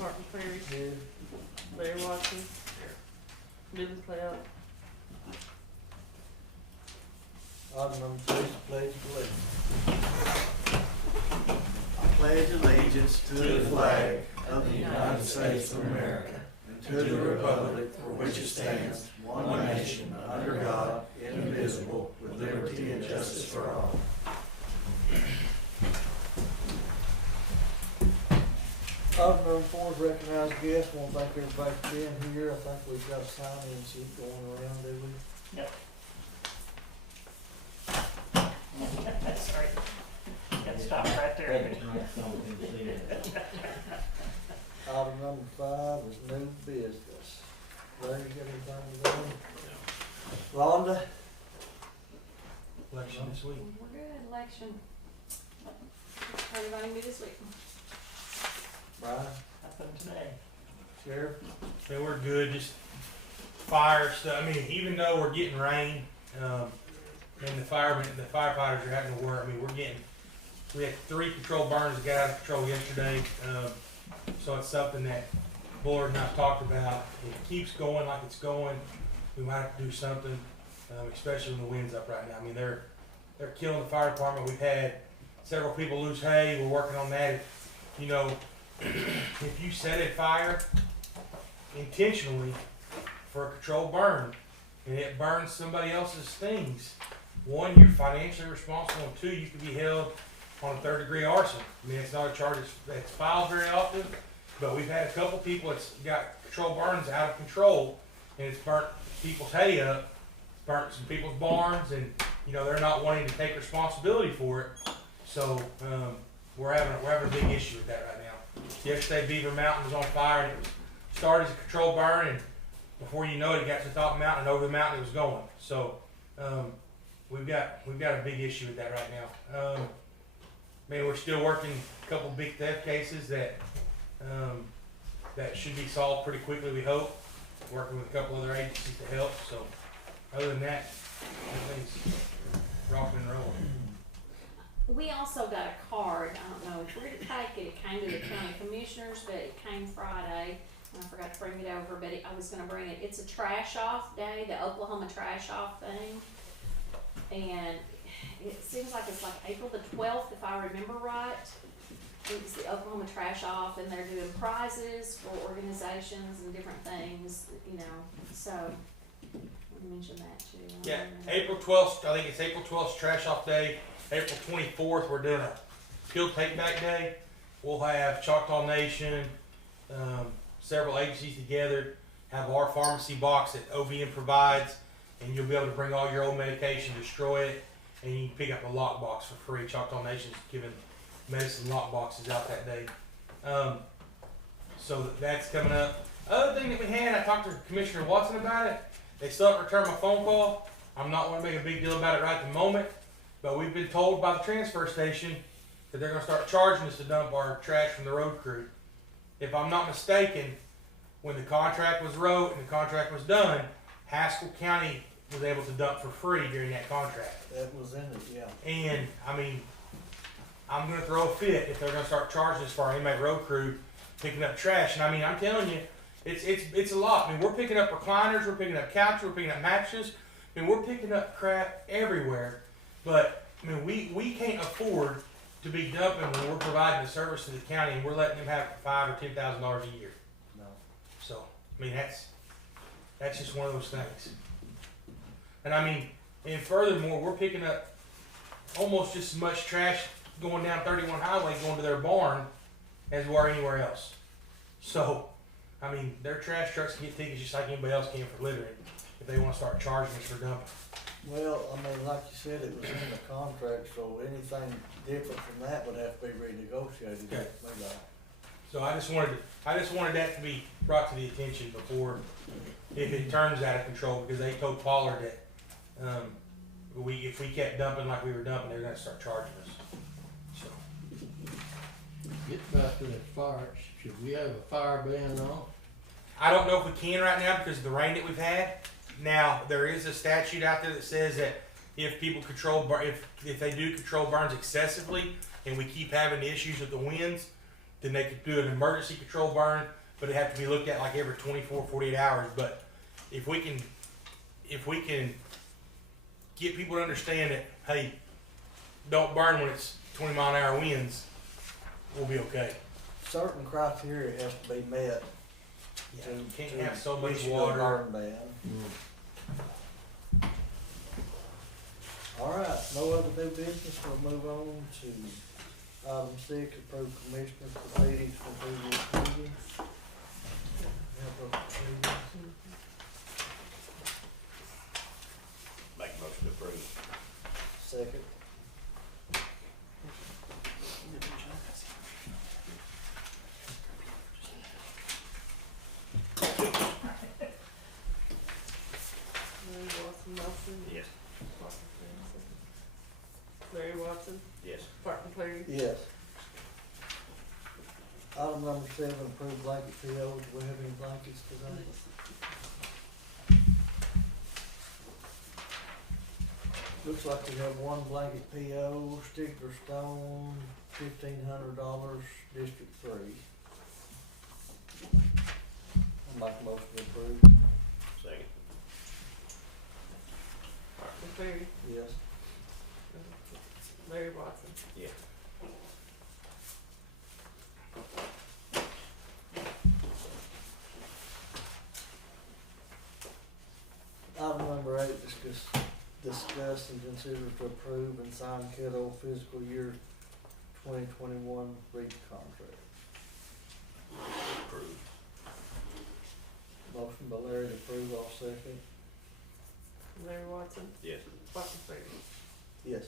Martin Ferry, Here. Larry Watson, Billy Cloud. Item number 2 is the pledge of allegiance. I pledge allegiance to the flag of the United States of America and to the republic for which it stands, one nation, under God, indivisible, with liberty and justice for all. Item number 4 is recognized guests. I want to thank everybody for being here. I think we've got a sign-in sheet going around, do we? Yep. Sorry. Got to stop right there. Item number 5 is new business. Larry, you got anything to do? Rhonda? Election this week. We're good, election. Everybody knew this week. Brian? Nothing today. Sheriff? So we're good, just fire stuff. I mean, even though we're getting rain, and the firefighters are having to work, I mean, we had 3 controlled burns that got out of control yesterday. So it's something that Bullard and I've talked about. If it keeps going like it's going, we might have to do something, especially when the wind's up right now. I mean, they're killing the fire department. We've had several people lose hay. We're working on that. You know, if you set a fire intentionally for a controlled burn and it burns somebody else's things, 1, you're financially responsible, and 2, you could be held on a 3rd-degree arson. I mean, it's not a charge that's filed very often, but we've had a couple people that's got controlled burns out of control, and it's burnt people's hay up, it's burnt some people's barns, and you know they're not wanting to take responsibility for it. So we're having a big issue with that right now. Yesterday, Beaver Mountain was on fire, and it was started as a controlled burn, and before you know it, it got to the top of the mountain, and over the mountain it was going. So we've got a big issue with that right now. Man, we're still working a couple big theft cases that should be solved pretty quickly, we hope. Working with a couple other agencies to help. So other than that, everything's rocking and rolling. We also got a card, I don't know if we're gonna take it, it came to the county commissioners, but it came Friday. I forgot to bring it over, but I was gonna bring it. It's a trash off day, the Oklahoma trash off thing. And it seems like it's like April the 12th, if I remember right. It's the Oklahoma trash off, and they're doing prizes for organizations and different things, you know, so I want to mention that too. Yeah, April 12th, I think it's April 12th trash off day. April 24th, we're doing a field take back day. We'll have Choctaw Nation, several agencies together, have our pharmacy box that OVM provides, and you'll be able to bring all your old medication, destroy it, and you can pick up a lock box for free. Choctaw Nation's giving medicine lock boxes out that day. So that's coming up. Other thing that we had, I talked to Commissioner Watson about it. They still haven't returned my phone call. I'm not going to make a big deal about it right at the moment, but we've been told by the transfer station that they're going to start charging us to dump our trash from the road crew. If I'm not mistaken, when the contract was wrote and the contract was done, Haskell County was able to dump for free during that contract. That was in it, yeah. And I mean, I'm gonna throw a fit if they're gonna start charging us for our inmate road crew picking up trash. And I mean, I'm telling you, it's a lot. I mean, we're picking up recliners, we're picking up couches, we're picking up mattresses. I mean, we're picking up crap everywhere. But I mean, we can't afford to be dumping when we're providing a service to the county and we're letting them have it for $5,000 or $10,000 a year. No. So I mean, that's just one of those things. And I mean, and furthermore, we're picking up almost just as much trash going down 31 Highway going to their barn as we are anywhere else. So, I mean, their trash trucks can get tickets just like anybody else can for littering if they want to start charging us for dumping. Well, I mean, like you said, it was in the contract, so anything different from that would have to be renegotiated. Okay. Maybe. So I just wanted that to be brought to the attention before if it turns out of control, because they told Pollard that if we kept dumping like we were dumping, they're going to start charging us. So. Get back to that fire. Should we have a fire ban on? I don't know if we can right now because of the rain that we've had. Now there is a statute out there that says that if people if they do control burns excessively and we keep having issues with the winds, then they could do an emergency control burn, but it have to be looked at like every 24, 48 hours. But if we can get people to understand that, hey, don't burn when it's 20-mile-an-hour winds, we'll be okay. Certain criteria has to be met Yeah, to you can't have so much issue a water. burn ban. All right, no other new business, we'll move on to item 6, approve commissioner proceedings for previous meetings. Have those proceedings. Make motion to approve. Second. Larry Watson, Nelson. Yes. Martin Francis. Larry Watson, Yes. Martin Cleary. Yes. Item number 7, approve blanket POs. Do we have any blankets today? Looks like we have one blanket PO, Stickler Stone, $1,500, District 3. I'll make a motion to approve. Second. Martin Cleary. Yes. Larry Watson. Yes. Item number 8, discuss and consider to approve and sign Kettle fiscal year 2021 REAP contract. Approved. Motion by Larry to approve, all second. Larry Watson, Yes. Martin Cleary. Yes.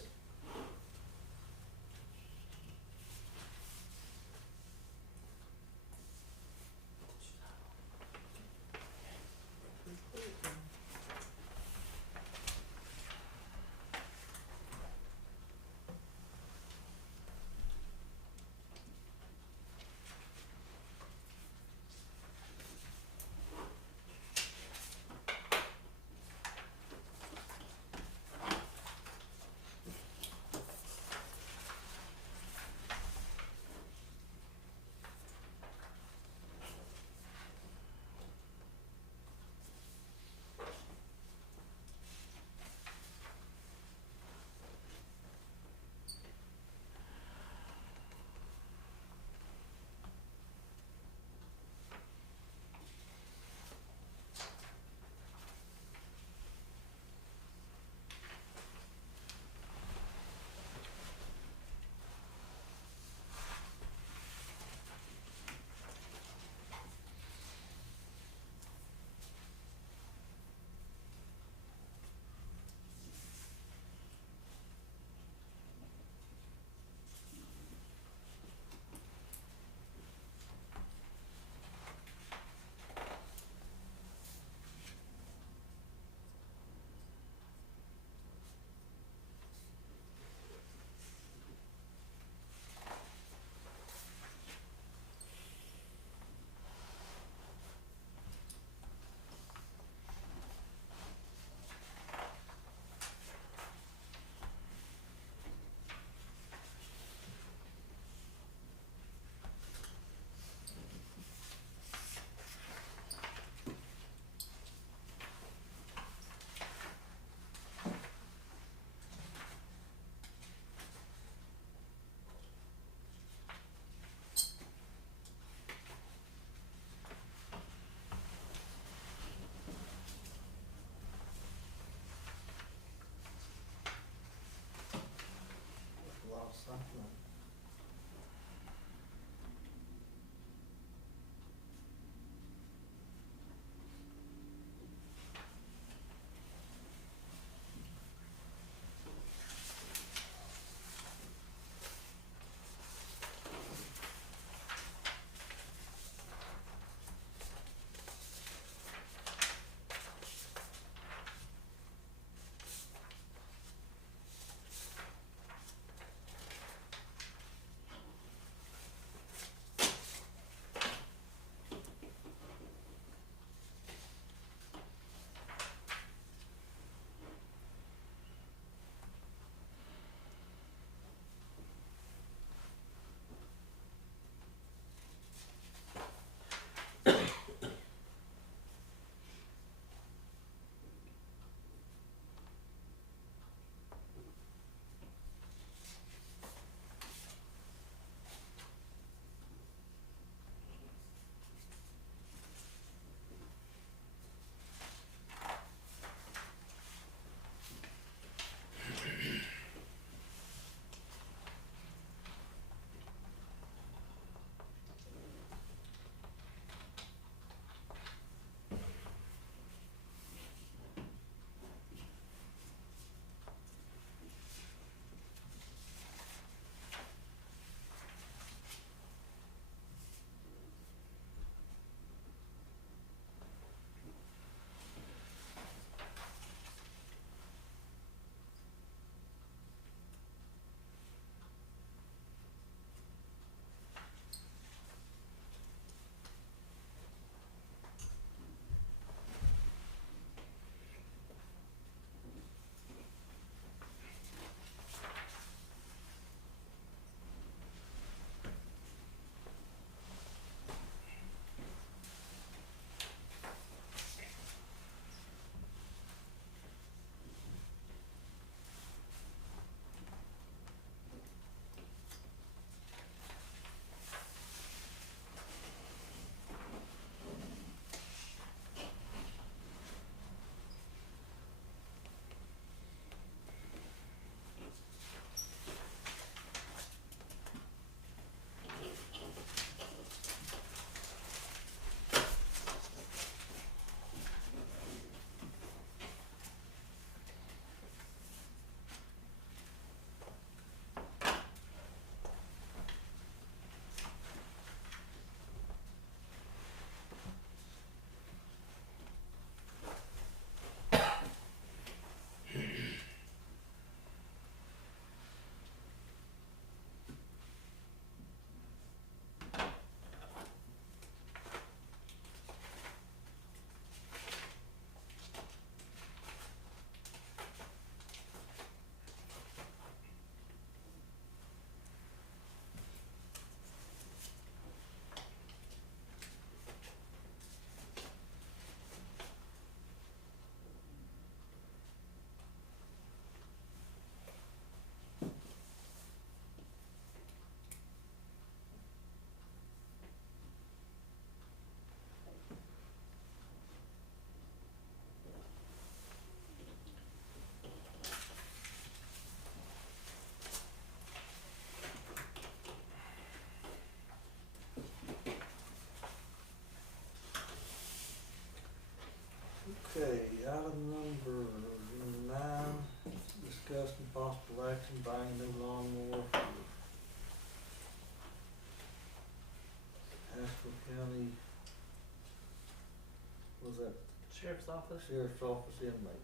Was that Sheriff's office. sheriff's office inmate?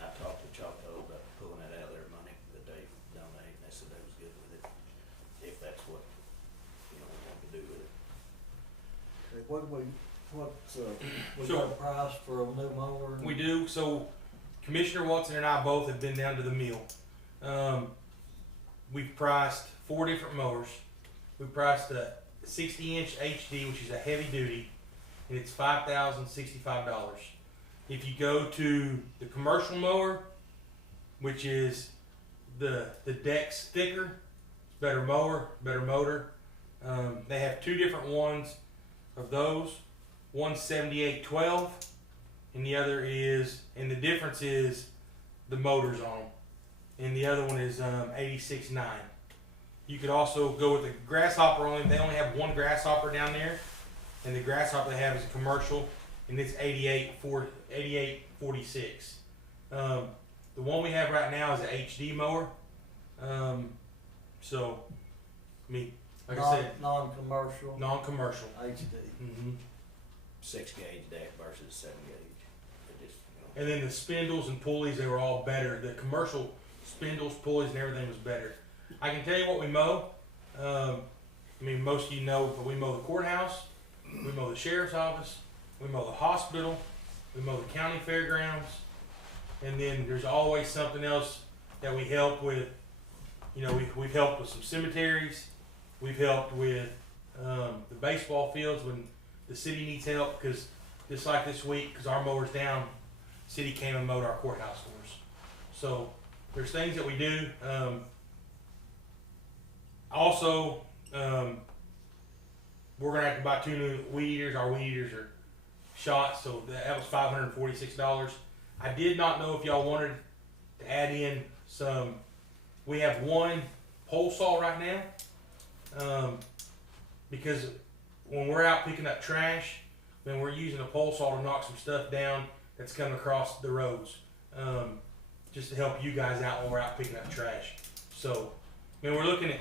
I talked to Choctaw about pulling that out of their money that they donated, and they said they was good with it, if that's what, we want to do with it. Okay, what's, we So- got a price for a new mower? We do. So Commissioner Watson and I both have been down to the mill. We've priced 4 different mowers. We priced a 60-inch HD, which is a heavy duty, and it's $5,065. If you go to the commercial mower, which is the deck's thicker, better mower, better motor. They have 2 different ones of those. One's 7812, and the other is, and the difference is the motors on them. And the other one is 86.9. You could also go with the grasshopper only. They only have one grasshopper down there, and the grasshopper they have is a commercial, and it's 8846. The one we have right now is an HD mower. So, I mean, like I said, Non-commercial, non-commercial. HD. Mm-hmm. 6 gauge deck versus 7 gauge. It just, And then the spindles and pulleys, they were all better. The commercial spindles, pulleys, and everything was better. I can tell you what we mow. I mean, most of you know, but we mow the courthouse, we mow the sheriff's office, we mow the hospital, we mow the county fairgrounds, and then there's always something else that we help with. You know, we've helped with some cemeteries. We've helped with the baseball fields when the city needs help, because just like this week, because our mower's down, city came and mowed our courthouse for us. So there's things that we do. Also, we're gonna have to buy 2 new weed eaters. Our weed eaters are shot, so that was $546. I did not know if y'all wanted to add in some. We have 1 pole saw right now, because when we're out picking up trash, then we're using a pole saw to knock some stuff down that's coming across the roads, just to help you guys out when we're out picking up trash. So, I mean, we're looking at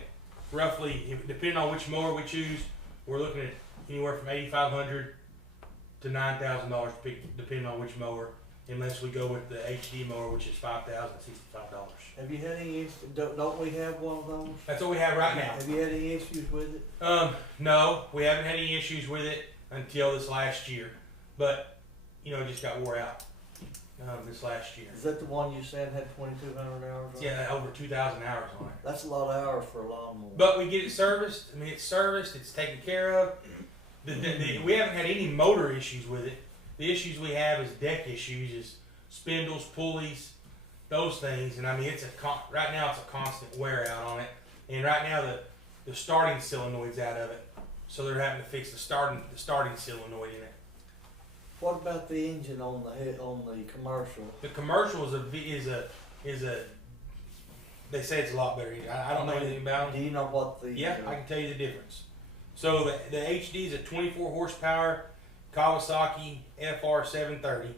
roughly, depending on which mower we choose, we're looking at anywhere from $8,500 to $9,000 depending on which mower, unless we go with the HD mower, which is $5,065. Have you had any, don't we have one of those? That's what we have right now. Have you had any issues with it? No, we haven't had any issues with it until this last year, but you know, it just got wore out this last year. Is that the one you said had 2,200 hours on it? Yeah, over 2,000 hours on it. That's a lot of hours for a lawnmower. But we get it serviced. I mean, it's serviced. It's taken care of. We haven't had any motor issues with it. The issues we have is deck issues, is spindles, pulleys, those things. And I mean, right now it's a constant wear out on it. And right now the starting solenoid's out of it, so they're having to fix the starting solenoid in it. What about the engine on the commercial? The commercial is a. They say it's a lot better. I don't know anything about Do it. you know what the? Yeah, I can tell you the difference. So the HD is a 24 horsepower Kawasaki FR 730,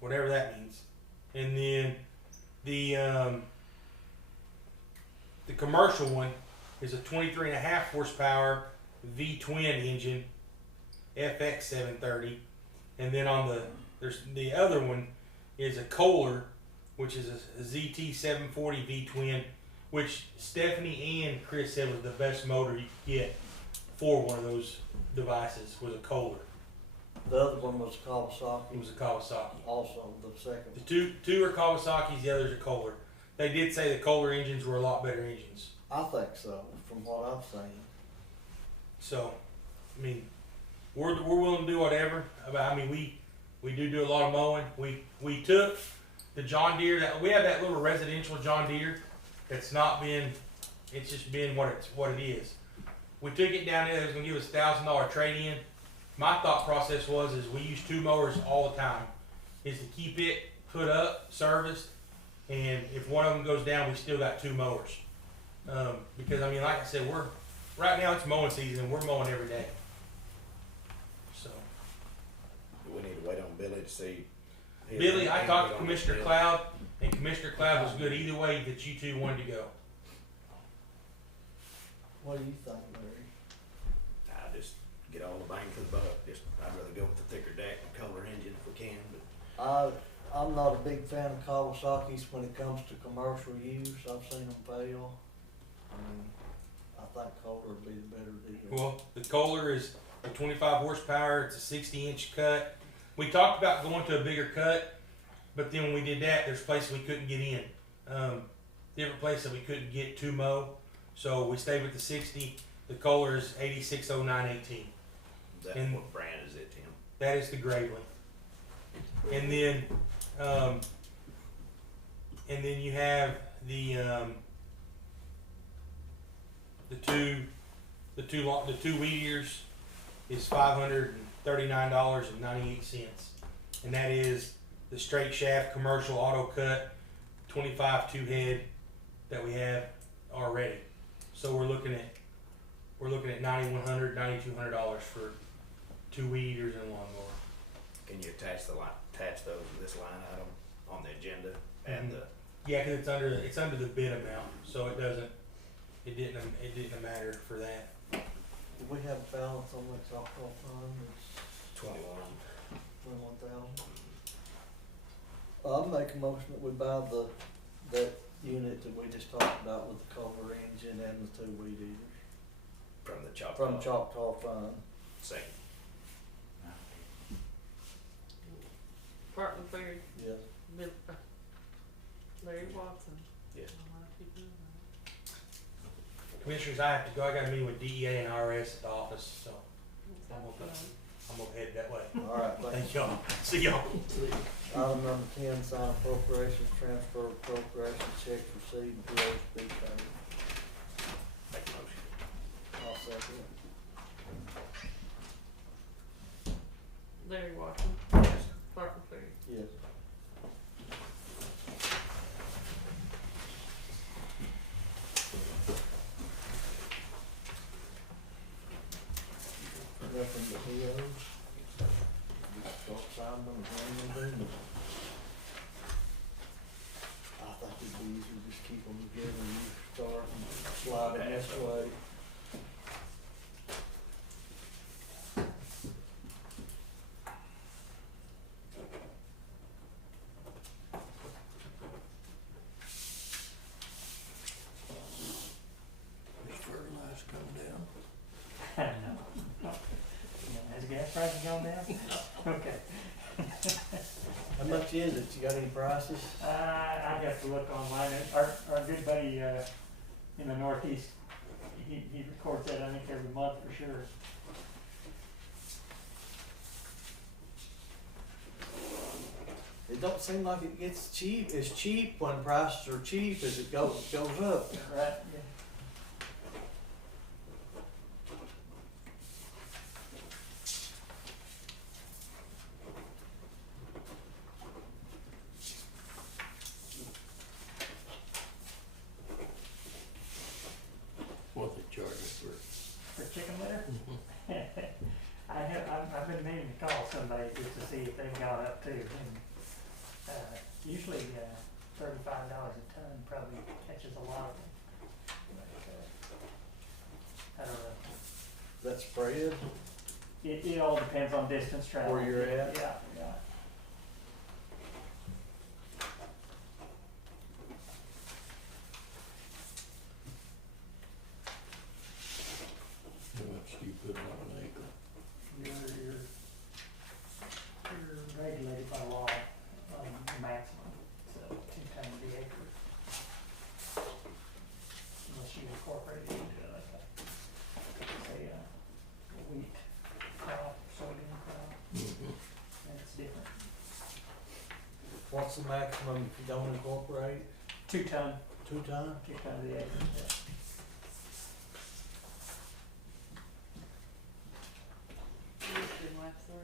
whatever that means, and then the commercial one is a 23.5 horsepower V twin engine FX 730, and then there's the other one is a Kohler, which is a ZT 740 V twin, which Stephanie and Chris said was the best motor you could get for one of those devices, was a Kohler. The other one was Kawasaki. It was a Kawasaki. Also, the second. The two are Kawasaki's, the other's a Kohler. They did say the Kohler engines were a lot better engines. I think so, from what I've seen. So, I mean, we're willing to do whatever. I mean, we do a lot of mowing. We took the John Deere, we have that little residential John Deere that's not been, it's just been what it is. We took it down there. They was gonna give us $1,000 trade-in. My thought process is we use 2 mowers all the time, is to keep it put up, serviced, and if one of them goes down, we still got 2 mowers. Because I mean, like I said, right now it's mowing season, and we're mowing every day. So, do we need to wait on Billy to see? Billy, I talked to Commissioner Cloud, and Commissioner Cloud was good either way that you 2 wanted to go. What do you think, Larry? I just get all the bang for the buck. I'd rather go with the thicker deck and I'm not a big fan of Kawasaki's when it comes to commercial use. I've seen them fail. I mean, I think Kohler would be the better deal. Well, the Kohler is a 25 horsepower. It's a 60-inch cut. We talked about going to a bigger cut, but then when we did that, there's places we couldn't get in. Different places we couldn't get to mow. So we stayed with the 60. The Kohler is 860918. And- What brand is it, Tim? That is the Gravely. And then you have the two weed eaters is $539.98, and that is the straight shaft commercial auto cut 25 two head that we have already. So we're looking at $9,100, $9,200 for 2 weed eaters and a lawnmower. Can you attach those to this line item on the agenda and the, Yeah, cause it's under the bid amount, so it didn't matter for that. Do we have a balance on that softball fund? It's 21? 21,000. I'll make a motion that we buy that unit that we just talked about with the Kohler engine and the 2 weed eaters From the Choctaw? from Choctaw Fund. Second. Barton Berry, Yes. Larry Watson. Yes. I'll have to do that. Commissioners, I have to go. I got a meeting with DEA and IRS at the office, so I'm gonna head that way. All right, Thank y'all. See y'all. Item number 10, sign appropriations, transfer appropriations, checks received, and bills to be paid. Make a motion. I'll second it. Larry Watson, Yes. Barton Berry. Yes. Nothing but POs. Just start signing them and handing them in. I think it'd be easier to just keep them together and you start and slide them this way. Is fertilizer come down? No. Has gas prices gone down? Okay. How much is it? You got any prices? I got to look online. Our good buddy, in the Northeast, he records that, I think, every month for sure. It don't seem like it gets cheap. It's cheap when prices are cheap as it goes up. Right, yeah. What they charge us For chicken litter? I've been meaning to call somebody just to see if they've gone up too. And, usually, $35 a ton probably catches a lot of them. But, I don't know. That spread. It all depends on distance traveled. Where you're at? Yeah, yeah. How much do you put on an acre? You're regulated by law, maximum, so 2 tons the acre. Unless you incorporate it into like say a wheat crop, soybean crop, and it's different. What's the maximum if you don't incorporate? 2 ton, 2 ton? 2 tons the acre, yeah. Used in last 3.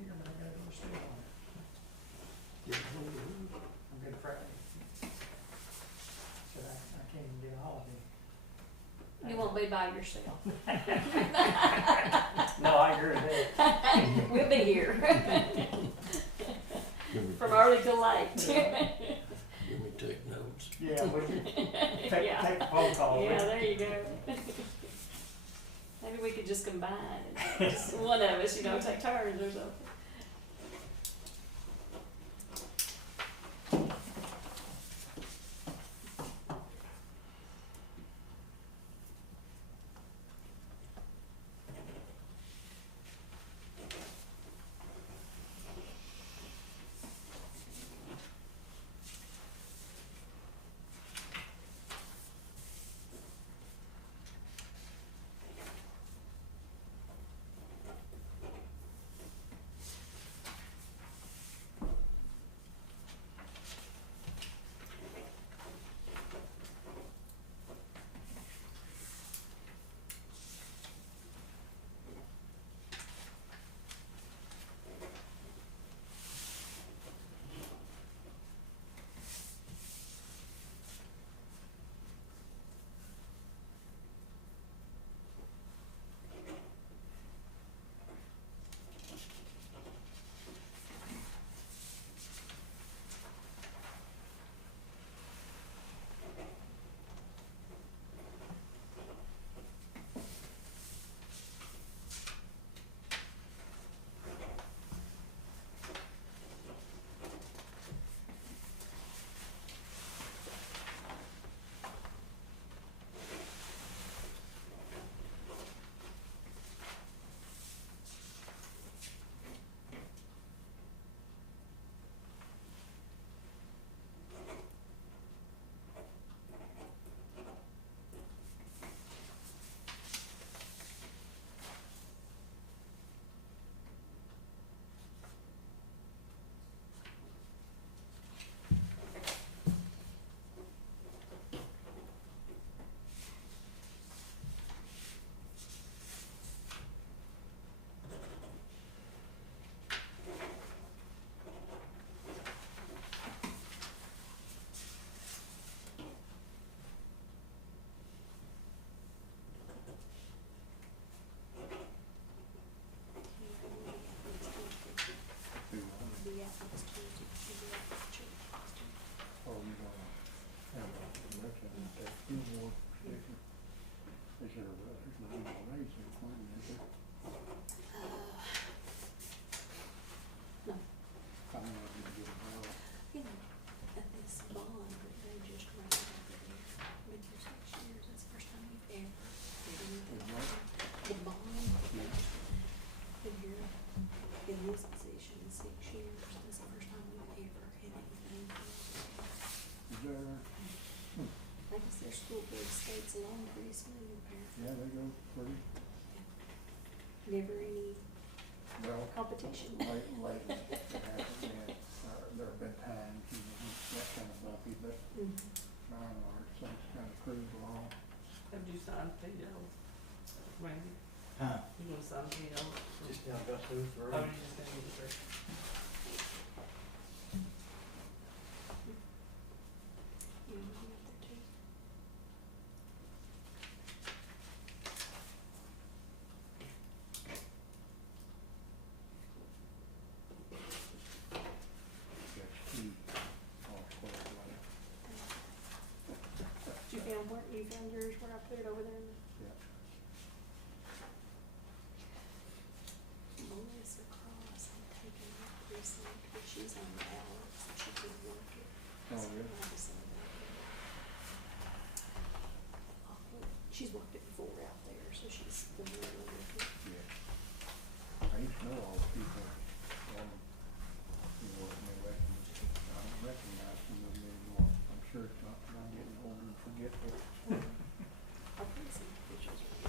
here, but I gotta go stay on it. Get hold of it. On Good Friday. Said I can't even get a holiday. You won't be by yourself. No, I agree with that. We'll be here. From early to late. Let me take notes. Yeah, would you? Yeah. Take a phone call. Yeah, there you go. Maybe we could just combine and just one of us, take turns or something. School board skates along pretty smooth apparently. Yeah, they go pretty Never any well. competition. Lately, it hasn't been, there have been times, that kind of bumpy, but by and large, things kind of cruise along. Have you signed POs? Randy, Huh? you gonna sign POs? Just now got through for. Oh, you just gonna get it through? You know, you up there too. That's key, all squared away. You found yours where I put it over there? Yeah. Melissa Cross had taken that precinct, but she's on the ballot, so she could work it. Oh, So yeah. I decided she's worked it before out there, so she's familiar with it. Yeah. I used to know all the people, who work in the elections. I don't recognize some of them anymore. I'm sure it's not, I'm getting older and forgetful. I'll put some pictures of you.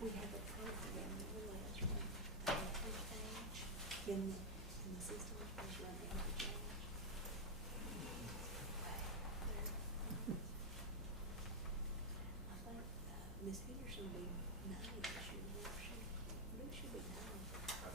We have a program that will let us run every age in the system, let us run every age. I think, Miss Henderson will be 90 this year, won't she? I believe she'll be 90.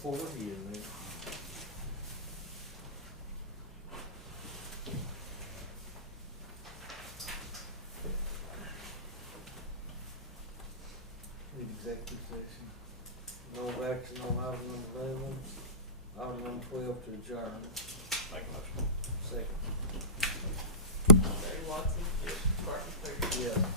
forward you, man. Need executive session. No action on item number 11, item number 12 to adjourn. Make a motion. Second. Barry Watson. Yes. Barton Ferry. Yes.